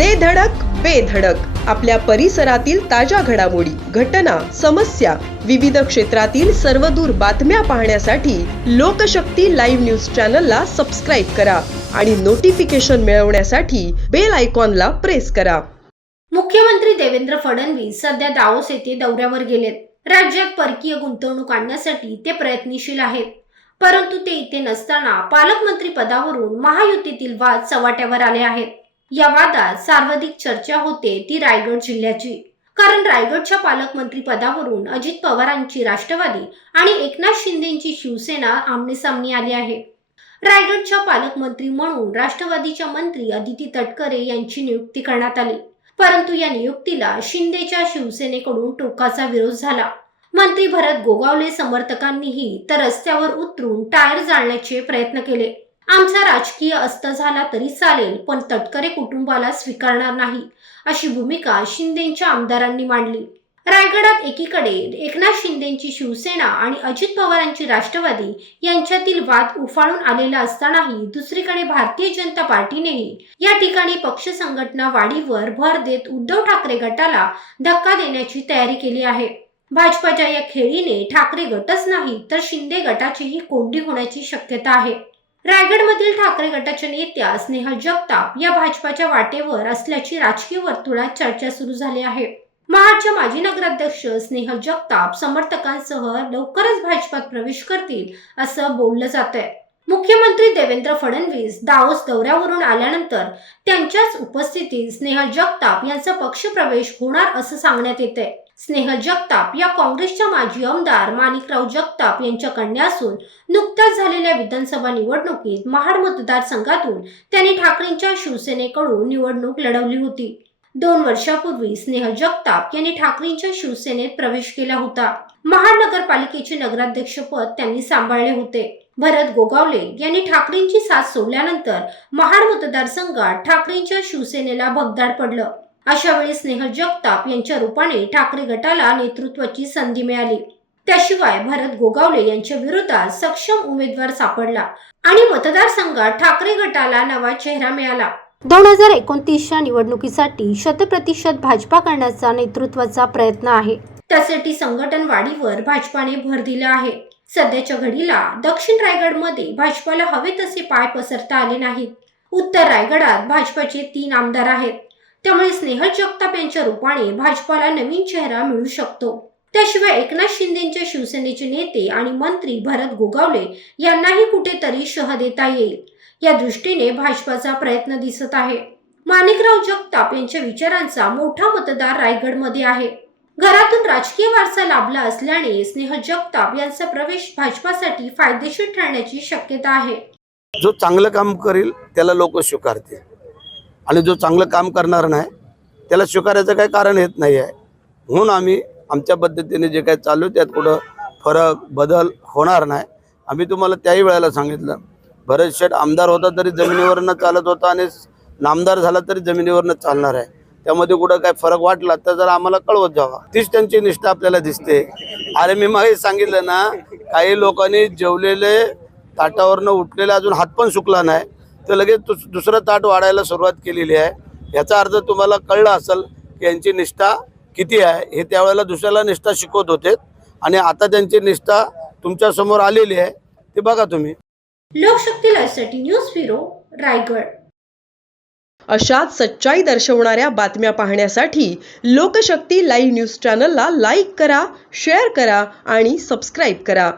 दे धडक बेधडक आपल्या परिसरातील ताज्या घडामोडी घटना समस्या विविध क्षेत्रातील सर्वदूर बातम्या पाहण्यासाठी लोकशक्ती लाईव्ह न्यूज चॅनलला सबस्क्राईब करा आणि नोटिफिकेशन मिळवण्यासाठी बेल आयकॉनला प्रेस करा. मुख्यमंत्री देवेंद्र फडणवीस सध्या दाओस येथे दौऱ्यावर गेलेत. राज्यात परकीय गुंतवणूक आणण्यासाठी ते प्रयत्नशील आहेत. परंतु ते इथे नसताना पालकमंत्री पदावरून महायुतीतील वाद चव्हाट्यावर आले आहेत. या वादात सर्वाधिक चर्चा होते ती रायगड जिल्ह्याची. कारण रायगडच्या पालकमंत्री पदावरून अजित पवारांची राष्ट्रवादी आणि एकनाथ शिंदेची शिवसेना आमनेसामने आली आहे. रायगडच्या पालकमंत्री म्हणून राष्ट्रवादीच्या मंत्री अदिती तटकरे यांची नियुक्ती करण्यात आली. परंतु या नियुक्तीला शिंदेच्या शिवसेनेकडून टोकाचा विरोध झाला. मंत्री भरत गोगावले समर्थकांनीही तर रस्त्यावर उतरून टायर जाळण्याचे प्रयत्न केले. आमचा राजकीय अस्त झाला तरी चालेल पण तटकरे कुटुंबाला स्वीकारणार नाही अशी भूमिका शिंदेच्या आमदारांनी मांडली. रायगडात एकीकडे एकनाथ शिंदेची शिवसेना आणि अजित पवारांची राष्ट्रवादी यांच्यातील वाद उफाळून आलेला असतानाही दुसरीकडे भारतीय जनता पार्टीनेही या ठिकाणी पक्ष संघटना वाढीवर भर देत उद्धव ठाकरे गटाला धक्का देण्याची तयारी केली आहे. भाजपाच्या या खेळीने ठाकरे गटच नाही तर शिंदे गटाचीही कोंडी होण्याची शक्यता आहे. रायगडमधील ठाकरे गटाच्या नेत्या स्नेहा जगताप या भाजपाच्या वाटेवर असल्याची राजकीय वर्तुळात चर्चा सुरू झाली आहे. महाडच्या माजी नगराध्यक्ष स्नेहल जगताप समर्थकांसह लवकरच भाजपात प्रवेश करतील असं बोललं जात आहे मुख्यमंत्री देवेंद्र फडणवीस दाओस दौऱ्यावरून आल्यानंतर त्यांच्याच उपस्थितीत स्नेहल जगताप यांचा पक्षप्रवेश होणार असं सांगण्यात येत आहे स्नेह जगताप या काँग्रेसच्या माजी आमदार माणिकराव जगताप यांच्या कन्या असून नुकत्याच झालेल्या विधानसभा निवडणुकीत महाड मतदारसंघातून त्यांनी ठाकरेंच्या शिवसेनेकडून निवडणूक लढवली होती. दोन वर्षापूर्वी स्नेह जगताप यांनी ठाकरेंच्या शिवसेनेत प्रवेश केला होता. महानगरपालिकेचे नगराध्यक्ष नगराध्यक्षपद त्यांनी सांभाळले होते. भरत गोगावले यांनी ठाकरेंची साथ सोडल्यानंतर महाड मतदारसंघात ठाकरेंच्या शिवसेनेला भगदाड पडलं. अशा वेळी स्नेहल जगताप यांच्या रूपाने ठाकरे गटाला नेतृत्वाची संधी मिळाली. त्याशिवाय भरत गोगावले यांच्या विरोधात सक्षम उमेदवार सापडला आणि मतदारसंघात ठाकरे गटाला नवा चेहरा मिळाला. दोन हजार एकोणतीसच्या निवडणुकीसाठी शतप्रतिशत भाजपा करण्याचा नेतृत्वाचा प्रयत्न आहे. त्यासाठी संघटन वाढीवर भाजपाने भर दिला आहे. सध्याच्या घडीला दक्षिण रायगडमध्ये भाजपाला हवे तसे पाय पसरता आले नाहीत. उत्तर रायगडात भाजपाचे तीन आमदार आहेत. त्यामुळे स्नेहल जगताप यांच्या रूपाने भाजपाला नवीन चेहरा मिळू शकतो. त्याशिवाय एकनाथ शिंदेच्या शिवसेनेचे नेते आणि मंत्री भरत गोगावले यांनाही कुठेतरी शह देता येईल. या दृष्टीने भाजपाचा प्रयत्न दिसत आहे. माणिकराव जगताप यांच्या विचारांचा मोठा मतदार रायगडमध्ये आहे. घरातून राजकीय वारसा लाभला असल्याने स्नेह जगताप यांचा प्रवेश भाजपासाठी फायदेशीर ठरण्याची शक्यता आहे. जो चांगलं काम करेल त्याला लोक स्वीकारतील. आणि जो चांगलं काम करणार नाही त्याला स्वीकारायचं काही कारण येत नाही आहे. म्हणून आम्ही आमच्या पद्धतीने जे काही चालू आहे त्यात कुठं फरक बदल होणार नाही. आम्ही तुम्हाला त्याही वेळेला सांगितलं. भरत शेठ आमदार होता तरी जमिनीवरनं चालत होता आणि नामदार झाला तरी जमिनीवरनं चालणार आहे. त्यामध्ये कुठं काय फरक वाटला तर जरा आम्हाला कळवत जावा. तीच त्यांची निष्ठा आपल्याला दिसते. अरे मी मग सांगितलं ना काही लोकांनी जेवलेले ताटावरनं उठलेले अजून हात पण सुकला नाही. तर लगेच दुस दुसरं ताट वाढायला सुरुवात केलेली आहे. याचा अर्थ तुम्हाला कळलं असेल की यांची निष्ठा किती आहे. हे त्यावेळेला दुसऱ्याला निष्ठा शिकवत होते. आणि आता त्यांची निष्ठा तुमच्यासमोर आलेली आहे. ते बघा तुम्ही. लोकशक्ती लाईव्हसाठी न्यूज ब्युरो रायगड. अशाच सच्चाई दर्शवणाऱ्या बातम्या पाहण्यासाठी लोकशक्ती लाईव्ह न्यूज चॅनलला लाईक करा शेअर करा आणि सबस्क्राईब करा.